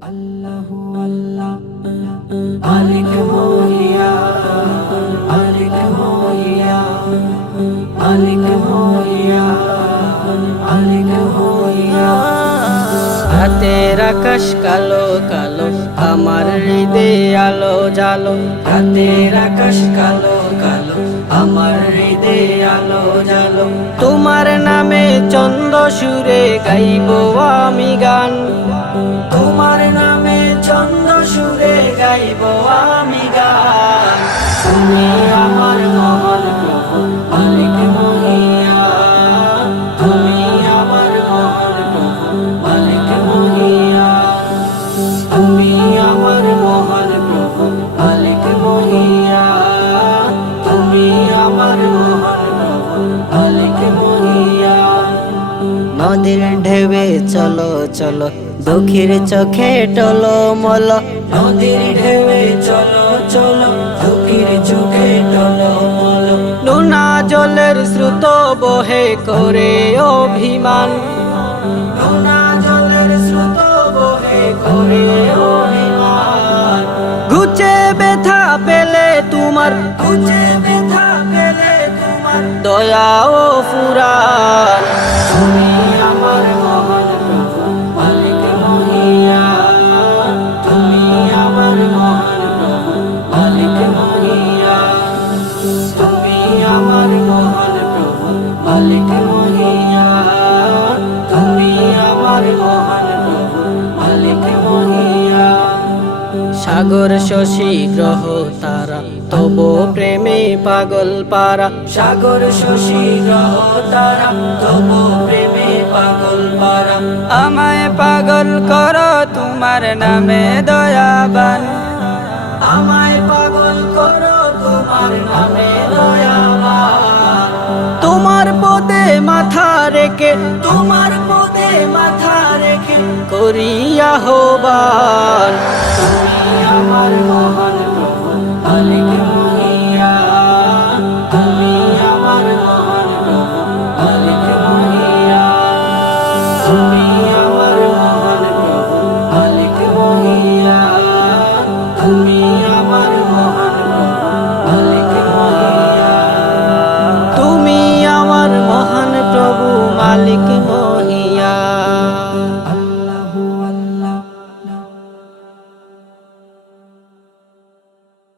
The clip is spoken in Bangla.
আল্লাহু আল্লাহ মালিক হইয়া মালিক হইয়া মালিক হইয়া মালিক হইয়া রাতের আকাশ কালো কালো আমার হৃদয়ে আলো জালো রাতের আকাশ কালো কালো আমার হৃদয়ে আলো জালো তোমার নামে চন্দ সুরে গাইব আমি গান তোমার নামে চন্দ সুরে গাইব আমি গান তুমি আমার মহান প্রভু মালিক মহিয়া তুমি আমার মহান প্রভু মালিক মহিয়া তুমি আমার মহান প্রভু মালিক মহিয়া তুমি আমার মহান প্রভু মালিক মহিয়া নদীর ঢেউয়ে চলো চলো দুঃখীর চোখে টলো মলো নদীর ঢেউয়ে চলো চলো দুঃখীর চোখে টলো মলো নোনা জলের স্রোত বহে করে অভিমান নোনা জলের স্রোত বহে করে অভিমান ঘুচে ব্যথা পেলে তোমার ঘুচে ব্যথা পেলে তোমার দয়া ও ফুরান তুমি আমার মহান প্রভু মালিক মহিয়া তুমি আমার মহান প্রভু মালিক মহিয়া তুমি আমার মহান প্রভু মালিক মহিয়া তুমি আমার মহান প্রভু মালিক মহিয়া সাগর শশী গ্রহ তারা তবু প্রেমে পাগল পারা সাগর শশী গ্রহ তারা তবু প্রেমে পাগল পারা আমায় পাগল করো তোমার নামে দয়াবান আমায় পাগল করো তোমার নামে দয়াবান তোমার পদে মাথা রেখে তোমার পদে মাথা রেখে করি আহ্বান তুমি আমার মহান